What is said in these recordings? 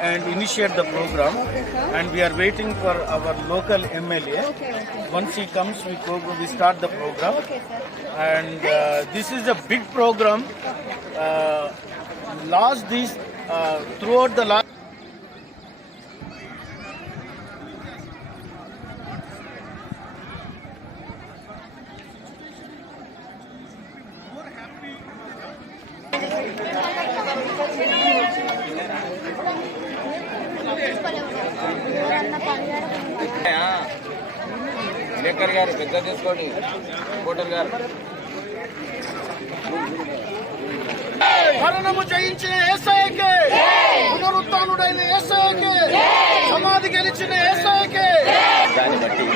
and initiate the program and we are waiting for our local MLA. Once he comes, we, pro- we start the program. And uh, this is a big program. Uh, last this uh, throughout the last. విలేకర్ గారు పెద్ద తీసుకోండి hotel గారు మరణము జయించిన ఏసఐకే పునరుత్నుడైన ఏసఐకే సమాధి గెలిచిన ఏసఐకే దాన్ని బట్టి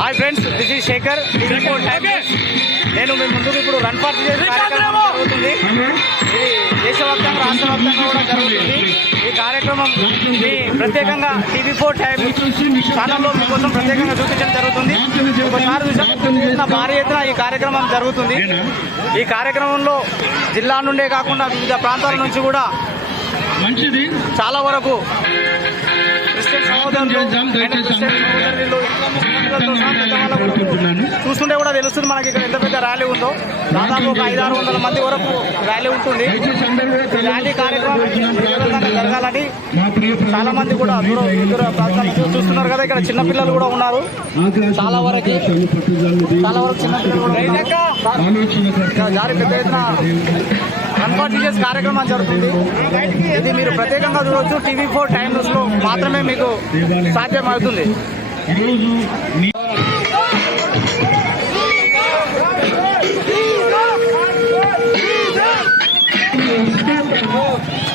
hi friends this is Shekhar నేను మీ ముందుకు ఇప్పుడు రన్ కార్యక్రమం జరుగుతుంది. ఇది దేశవ్యాప్తంగా రాష్ట్ర వ్యాప్తంగా కూడా జరుగుతుంది. ఈ కార్యక్రమం మీ ప్రత్యేకంగా టీవీ ఫోర్ టైమ్ ఛానల్లో మీకోసం ప్రత్యేకంగా చూపించడం జరుగుతుంది. ఒకసారి చూసాం. భారీ ఎత్తున ఈ కార్యక్రమం జరుగుతుంది. ఈ కార్యక్రమంలో జిల్లా నుండే కాకుండా వివిధ ప్రాంతాల నుంచి కూడా మంచిది. చాలా వరకు క్రిస్టియన్ చూస్తుంటే కూడా తెలుస్తుంది మనకి ఇక్కడ ఎంత పెద్ద ర్యాలీ ఉందో. దాదాపు ఒక ఐదు ఆరు వందల మంది వరకు ర్యాలీ ఉంటుంది. ర్యాలీ కార్యక్రమం జరగాలని చాలా మంది కూడా దూర దూర ప్రాంతాల చూస్తున్నారు కదా ఇక్కడ చిన్న పిల్లలు కూడా ఉన్నారు. చాలా వరకు చాలా వరకు చిన్న పిల్లలు కూడా ఉన్నారు. ఇక్కడ జారి పెద్ద ఎత్తున అన్కాన్షియస్ కార్యక్రమం జరుగుతుంది ఇది మీరు ప్రత్యేకంగా చూడవచ్చు టీవీ ఫోర్ టైమ్ న్యూస్ మాత్రమే మీకు సాధ్యమవుతుంది Oh!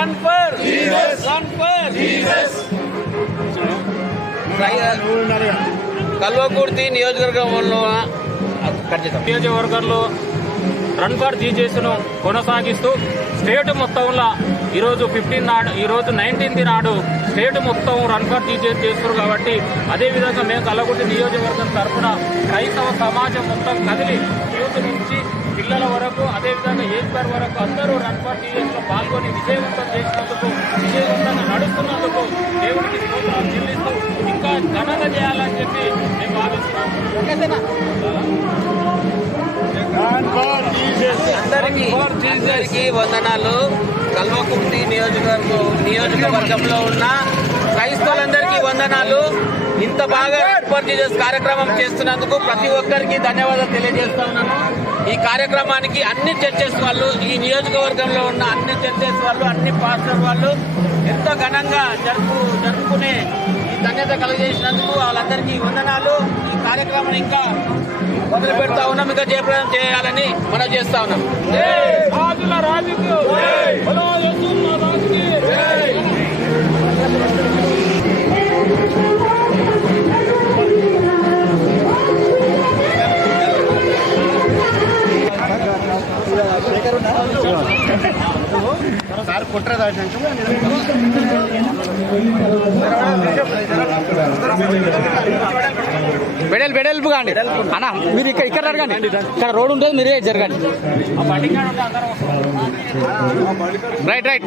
Run for run for Kalvakurthi నియోజకవర్గంలో నియోజకవర్గంలో రన్ ఫర్ జీజేస్ను కొనసాగిస్తూ స్టేట్ మొత్తంలో ఈరోజు ఫిఫ్టీన్ నాడు ఈరోజు నైన్టీన్త్ నాడు స్టేట్ మొత్తం రన్ ఫర్ జీజేస్ చేస్తారు కాబట్టి అదేవిధంగా మేము కల్లగుట్టి నియోజకవర్గం తరఫున క్రైస్తవ సమాజం మొత్తం కదిలి యూత్ నుంచి పిల్లల వరకు అదేవిధంగా ఏజ్ బార్ వరకు అందరూ రన్ ఫర్ జీజేస్లో పాల్గొని విజయవంతం చేసినందుకు విజయవంతంగా నడుస్తున్నందుకు దేవుడికి స్తోత్రాలు చెల్లిస్తూ ఇంకా ఘనంగా చేయాలని చెప్పి మేము భావిస్తున్నాము అందరికీ అందరికీ వందనాలు. కల్వకుర్తి నియోజకవర్గం నియోజకవర్గంలో ఉన్న క్రైస్తవులందరికీ వందనాలు. ఇంత బాగా ఏర్పాటు చేసే కార్యక్రమం చేస్తున్నందుకు ప్రతి ఒక్కరికి ధన్యవాదాలు తెలియజేస్తా ఉన్నాను. ఈ కార్యక్రమానికి అన్ని చర్చెస్ వాళ్ళు ఈ నియోజకవర్గంలో ఉన్న అన్ని చర్చెస్ వాళ్ళు అన్ని పాస్టర్ వాళ్ళు ఎంతో ఘనంగా జరుపు జరుపుకునే ఈ ధన్యత కలుగజేసినందుకు వాళ్ళందరికీ వందనాలు. ఈ కార్యక్రమం ఇంకా మొదలు పెడతా ఉన్నాం. ఇంకా జయప్రదం చేయాలని మనం చేస్తా ఉన్నాం. రాజుల రాజుకు బలో బెడల్ బెడల్పు కాండి. అన్న మీరు ఇక్కడ ఇక్కడ అడగండి. ఇక్కడ రోడ్ ఉంటుంది మీరే జరగండి. Right right.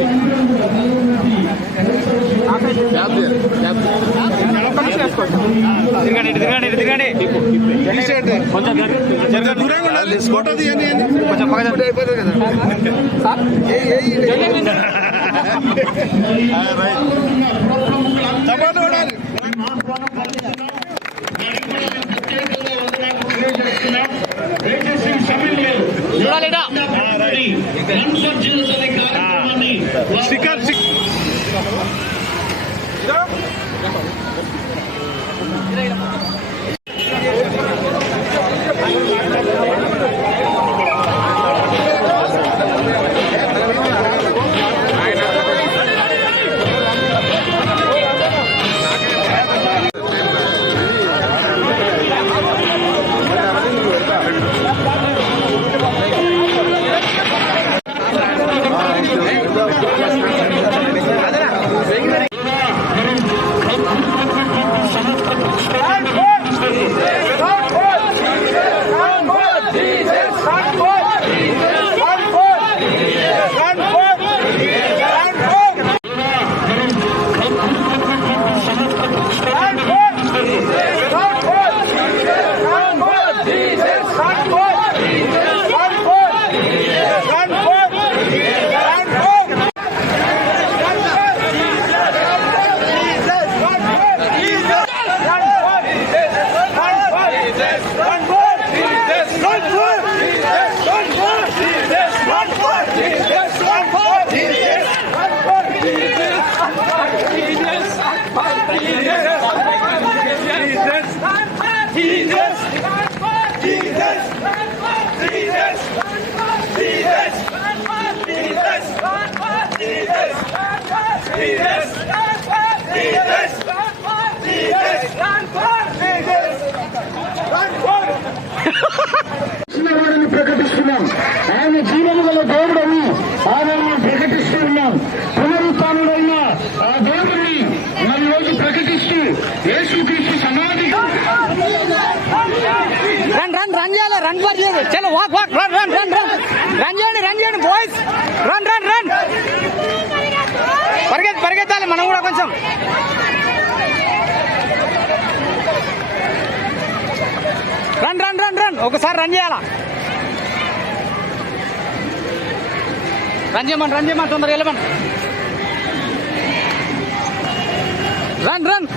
తిరగండి తిరగండి కొంచెం. చూడాలి ఇడా. వారిని ఉన్నాం ఆయన జీవము గల దేవుడని ఆయన ప్రకటిస్తూ ఉన్నాం పునరుత్డైన ఆ దేవుడిని మన రోజు ప్రకటిస్తూ యేసుక్రీస్తు సమాధి. రన్ రన్ రన్ చేయాలి? Run walk walk run run run run run చేయండి రన్ చేయండి బాయ్స్ రన్ రన్ రన్ పరిగెత్ పరిగెత్తాలి మనం కూడా కొంచెం. రన్ రన్ రన్ రన్ ఒకసారి రన్ చేయాలా? రన్ చేయమని రన్ చేయమని తొందరగా వెళ్ళమని. Run run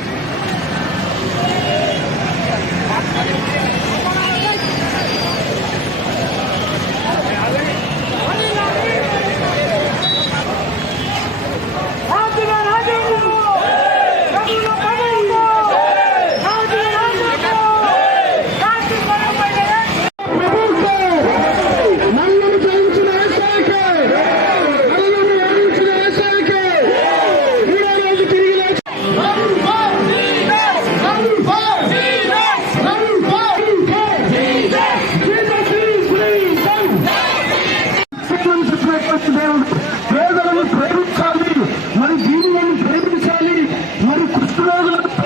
Thank.